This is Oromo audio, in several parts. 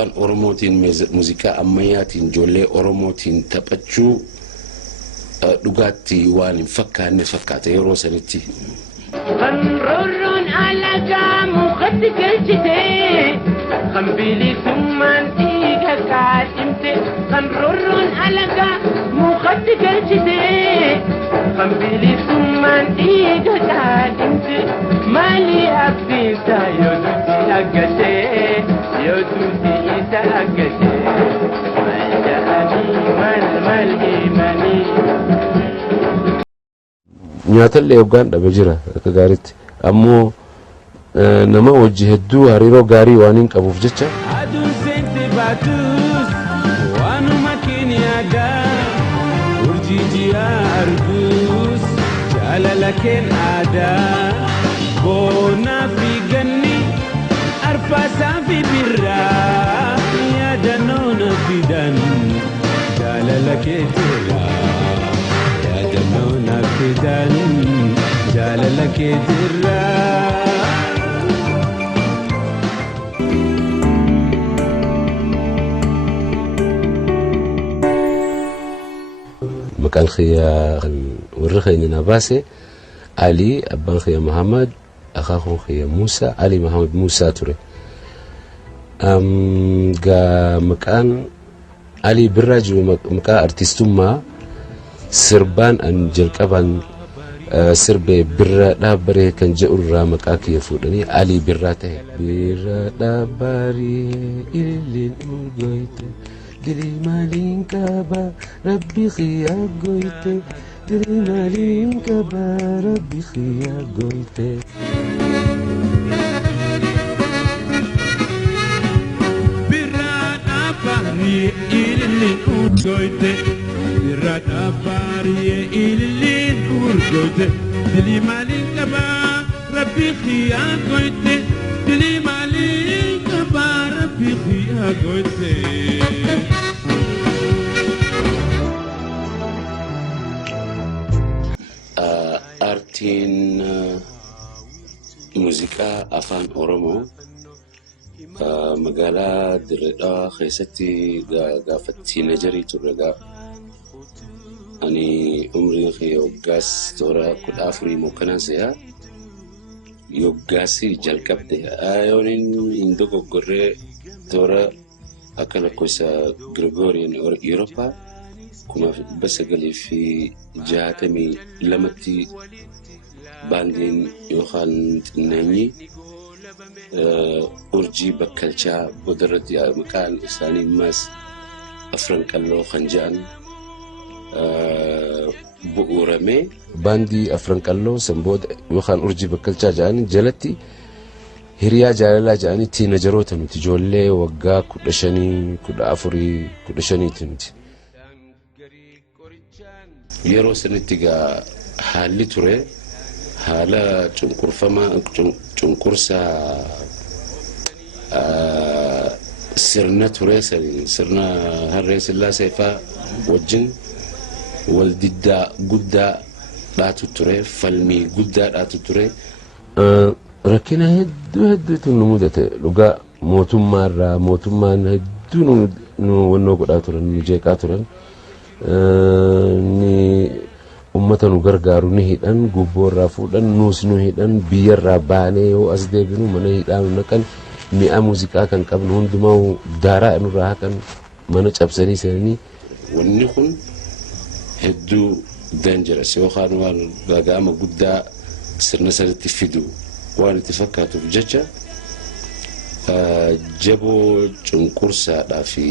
afaan oromootiin muuziqaa ammayyaatiin ijoollee oromootiin taphachuu dhugaatti waan hin fakkaanne fakkaata yeroo sanitti. Qanroorroon alagaa mukatti galchitee kan bilisummaan dhiiga kaadhimte. Qanroorroon alagaa mukatti galchitee kan bilisummaan dhiiga kaadhimte. Maali abdiisaa yoo duuti aggatee yoo duuti isa aggatee maal ja'anii maal himanii. Nyaatallee hoggaan dhabe jira akka gaariitti ammoo nama wajji hedduu hariiroo gaarii waan hin qabuuf jecha. Aduun seente baatus waanuma keenyaadaa urjii ji'a arguus jaalala keen aadaa boonaa fi ganni arfaasaa fi birraa yaadannoo na fidan jaalala kee jira yaadannoo na fidan jaalala kee jira. مكان خيا ورخيني نباسي علي أبان خيا محمد أخاهم خيا موسى علي محمد موسى توري جا مكان علي براج مكان أرتيستوما سربان أنجل كبان سربي برا دابري كان جورا مكاكي يفودني علي براته برا دابري إلين أوغويته دلي مالين كبا ربي خيا قويته دلي مالين كبا ربي خيا قويته. براد أباري إلي أورجويته براد أباري إلي أورجويته دلي مالين كبا ربي خيا قويته دلي مالين كبا ربي خيا قويته. Artiin muuziqaa afaan oromoo magaalaa Dirredhaa keessatti gaafatti na jarii turre ani umriin kee waggaas toora 14 mookkanaan se'aa yoggaasii jalqabde yooniin hin dogoggorree toora akka lakkoofsa Gregorian Eurooppaa 1962 baandiin yookaan xinneenyi urjii bakkalchaa bodarratti maqaan isaanii maas afran qalloo kan jedhan bu'uuramee باندي أفرنكالو سنبود يوخان أرجي بكلشا جاني جلتي هريا جالالا جاني تي نجروتا نتجولي وقا كدشاني كدافوري كدشاني تنتي yeroo sanitti gaa haalli ture haala cunqursa sirna ture sirna Harree Sillaasee faa wajjin wal diddaa guddaa dhaatu ture falmii guddaa dhaatu ture. rakkina hedduutu nu mudate dhugaa mootummaan hedduu nu wannoo godhaa turan nu jeeqaa turan. Ni ummata nu gargaaru ni hidhan gubboorraa fuudhan nuus nu hidhan biyyarraa baanee yoo as deebinu mana hidhaa nu naqan mi'a muuziqaa kan qabnu hundumaa daaraa nurraa haqan mana cabsanii seenanii. Wanni kun hedduu dangerous yookaan waan gaaga'ama guddaa sirna sanatti fidu waan itti fakkaatuuf jecha jaboo cunqursaadhaa fi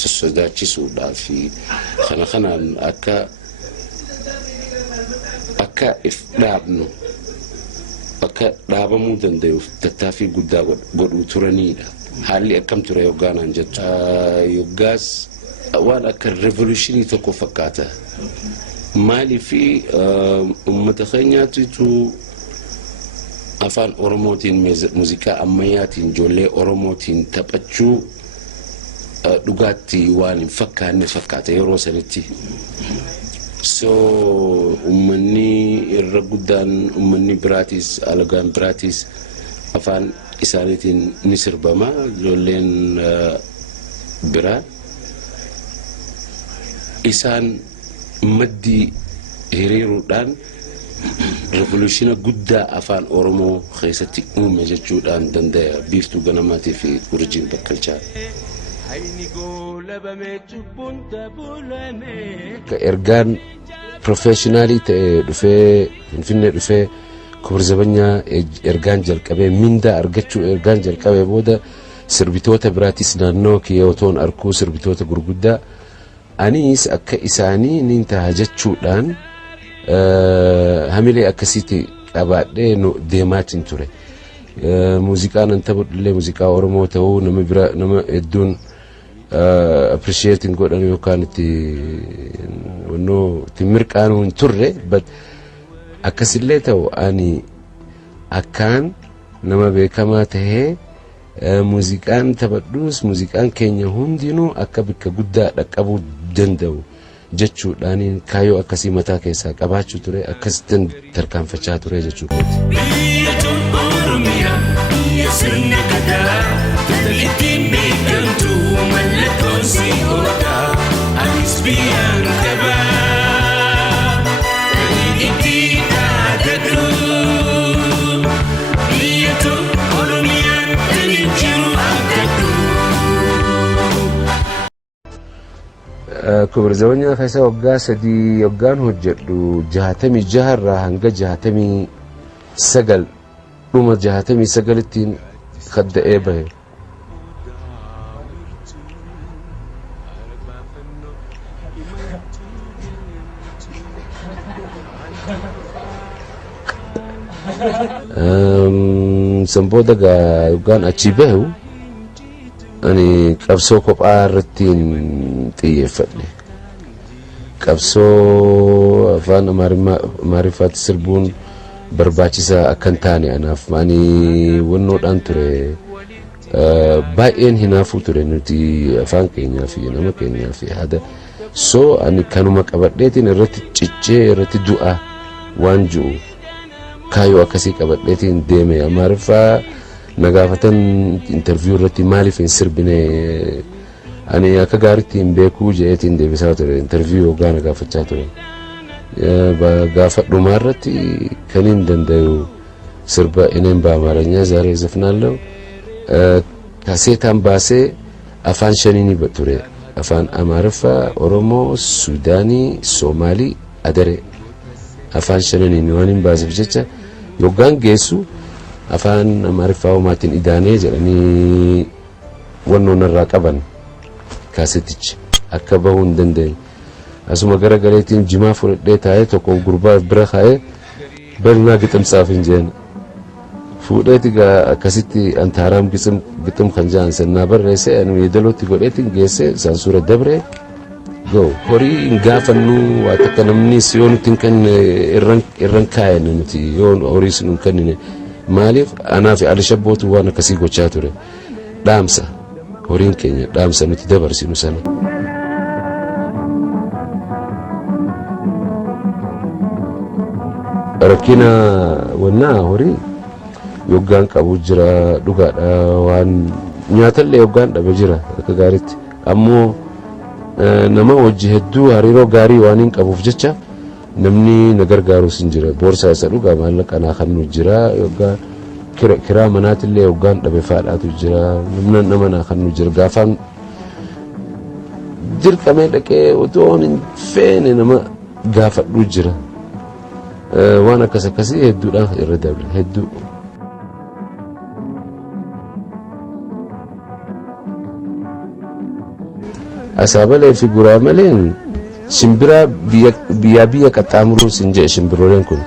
sosodaachisuudhaa fi kanaan akka if dhaabnu akka dhaabamuu danda'uuf tattaaffii guddaa godhuu turanidha. Haalli akkam ture yoggaanaan jettu yoggaas waan akka revolutionii tokko fakkaata. Maaliif uummata keenyaatu afaan oromootiin muuziqaa ammayyaatiin ijoollee oromootiin taphachuu dhugaatti waan hin fakkaanne fakkaata yeroo sanitti. So uummanni irra guddaan uummanni biraatis alagaan biraatis afaan isaaniitiin ni sirbama ijoolleen biraa isaan maddii hiriiruudhaan revolushina guddaa afaan oromoo keessatti uume jechuudhaan danda'e biiftuu ganamaatii fi urjiin bakkalchaa. Ergaan professionaalii ta'e dhufee Finfinnee dhufee kubur zabanyaa ergaan jalqabee mindaa argachuu ergaan jalqabee booda sirbitoota biraatis naannoo kiyootoon arkuu sirbitoota gurguddaa anis akka isaanii nin ta'a jechuudhaan hamilee akkasitti qabaadhee deemaatiin ture. Muuziqaan an taphadhullee muuziqaa Oromoo ta'uu nama hedduun appreciating godhan yookaan itti mirqaanuu hin turre akkasillee ta'u ani akkaan nama beekamaa tahee muuziqaan taphadhuus muuziqaan keenya hundinuu akka bakka guddaa dhaqqabuu danda'u jechuudhaan kaayyoo akkasii mataa keessaa qabaachuu ture akkasitti tarkaanfachaa ture jechuudha. Kubur zabanyaa keessa waggaa 3 waggaan hojjedhu 66 irraa hanga 69 dhuma 69 kadda'ee bahe. Sanbooda waggaan achi bahu ani qabsoo kophaa irratti xiyyeeffadhe. Qabsoo afaan Amaariffaatti sirbuun barbaachisaa akka hin taane anaaf ani wannoodhaan ture baay'een hinaafuu ture nuti afaan keenyaa fi nama keenyaa fi haada soo ani kanuma qabadheetiin irratti cichee irratti du'a waan jiru kaayyoo akkasii qabadheetiin deeme. Amaariffaa nagaafatan interview irratti maaliif hin sirbine ani akka gaariitti hin beekuu jeetiin deebisaa ture interview waggaa nagaafachaa ture. Gaafa dhumaa irratti kan hin danda'u sirba እኔም በአማርኛ ዛሬ ዘፍናለሁ ካሴታን ባሴ afaan shanii ture afaan Amaariffaa Oromoo Suudaanii Soomaalii Adaree afaan shanii waan hin baaseef jecha yoggaan geessu afaan Amaariffaa homaatiin idaanee jedhanii wannoon irraa qaban kaasetichi akka bahuu hin dandeenye. Asuma gara galeetiin jimaa fudhadhee taa'ee tokko gurbaa bira kaa'ee bal'inaa giximsaaf hin jeen. Fuudheeti akkasitti antaaraam gixim kan jaan sennaa barreessee ani yeedalootti godheetiin geessee saansuura dabree go horii hin gaafannu waa takka namnis yoo nuti hin kenne irran kaa'en nuti yoo horii sun hin kennine maaliif anaa fi Alishabbootu waan akkasii gochaa ture. Dhaamsa horiin keenya dhaamsa nuti dabarsinu sana. Rakkina wannaa horii yoggaan qabu jira dhugaadha waan nyaatallee yoggaan dhabe jira akka gaariitti ammoo nama wajji hedduu hariiroo gaarii waan hin qabuuf jecha namni na gargaarus hin jira boorsaa isa dhugaa maallaqa naa kannu jira yoggaan kiraa manaatillee yoggaan dhabe faadhaatu jira nama naa kannu jira gaafaan dirqamee dhaqee otoo hin feene nama gaafadhu jira waan akkas akkasii hedduudhaan irra dabre hedduu. Asaabalee fi guraamaleen shimbira biyya qaxxaamuruu sin jedhe shimbirooleen kun.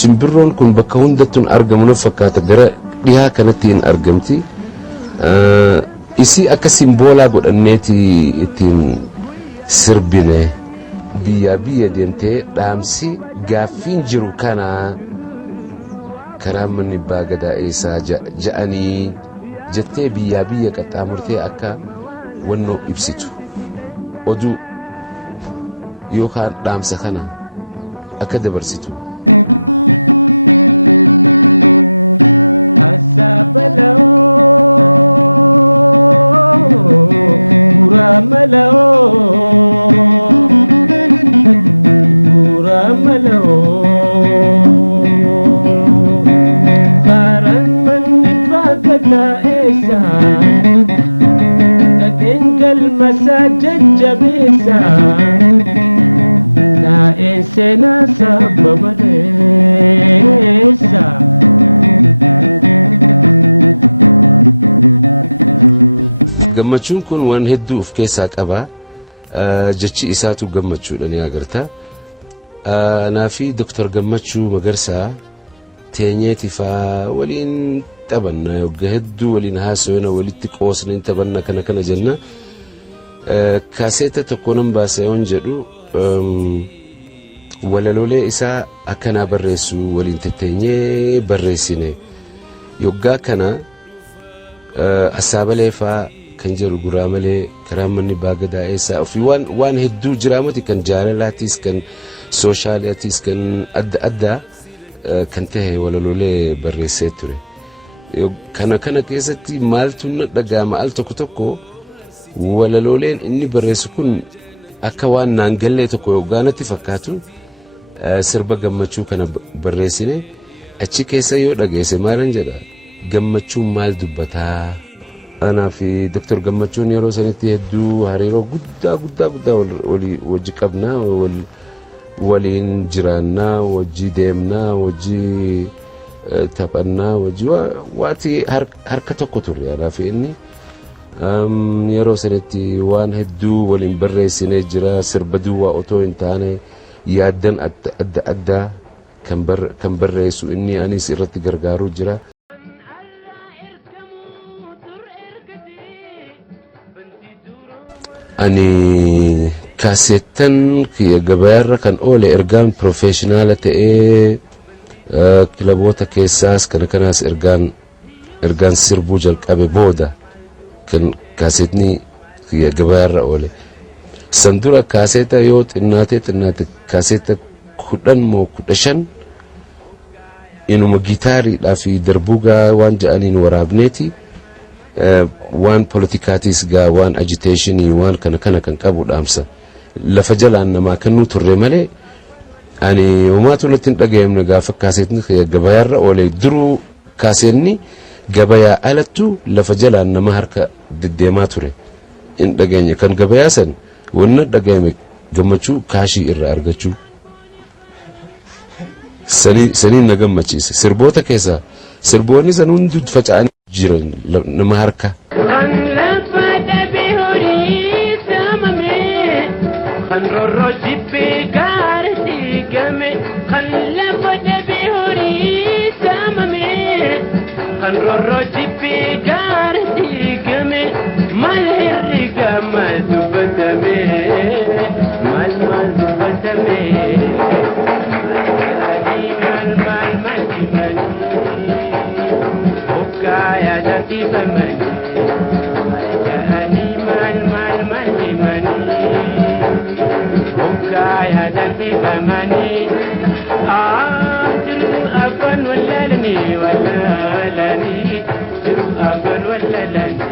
Shimbirroon kun bakka hundattuun argamu na fakkaata gara dhihaa kanatti hin argamti. Isii akka simboolaa godhanneeti ittiin sirbine. Biyya deemtee dhaamsi gaaffiin jiru kana karaa manni baagadaa eessaa ja'anii jettee biyya qaxxaamurtee akka wannoo ibsitu oduu yookaan dhaamsa kana akka dabarsitu. Gammachuun kun waan hedduu of keessaa qaba. Jechi isaatu gammachuudha ni agarta. Naafi Dr. Gammachuu Magarsaa teenyeetii faa waliin taphanna yoggaa hedduu waliin haasawina walitti qoosna hin taphanna kana jenna. Kaaseeta tokko nan baasa yoon jedhu walaloolee isaa akkanaa barreessu waliin tetteenyee barreessine yoggaa kana asaabalee faa kan jedhu guraa malee karaa manni baagadaa eessaa ofii waan hedduu jiraamati kan jaalalaatis kan sooshaaliyatis kan adda kan ta'e walaloolee barreessee ture. Kana keessatti maaltu na dhaga'ama al tokko walalooleen inni barreessu kun akka waan naangallee tokko yoggaanatti fakkaatu sirba gammachuu kana barreessine achi keessa yoo dhageesse maalan jedha gammachuun maal dubbataa. Anaa fi Dr. Gammachuun yeroo sanitti hedduu hariiroo guddaa wajji qabnaa waliin jiraannaa wajji deemnaa wajji taphannaa wajji waati harka tokko turre. Anaa fi inni yeroo sanitti waan hedduu waliin barreessinee jira. Sirba duwwaa otoo hin taane yaaddan adda kan barreessu inni anis irratti gargaaruu jira. Ani kaaseettan gabaarra kan oole ergaan professionaala ta'ee kilaboota keessaas kanaas ergaan sirbuu jalqabe booda kan kaaseetni gabaarra oole. San dura kaaseeta yoo xinnaate kaaseeta 10-15 inuma gitaariidhaa fi darbuugaa waan ja'aniin waraabneeti. Waan politikaatis gaa waan agitationii waan kana kan qabu dhaamsa lafa jalaan namaa kennuu turre malee ani homaatu natti hin dhaga'amne gaafa kaaseetni gabaarra oole. Duruu kaaseetni gabayaa alattu lafa jalaan nama harka deddeemaa ture hin dhageenye. Kan gabayaa san wanna dhaga'ame gammachuu kaashii irraa argachuu saniin na gammachiise. Sirboota keessaa sirboonni san hundi faca'anii jiran nama harka. Kan lafa dhabe horii saamame kan rorroo jibbee gaara diigame kan lafa dhabe horii saamame kan rorroo jibbee gaara diigame maal herriga maal dubbatame maal dubbatame maal kaya janti famani kaya janti famani jiru akan wallalani jiru akan wallalani.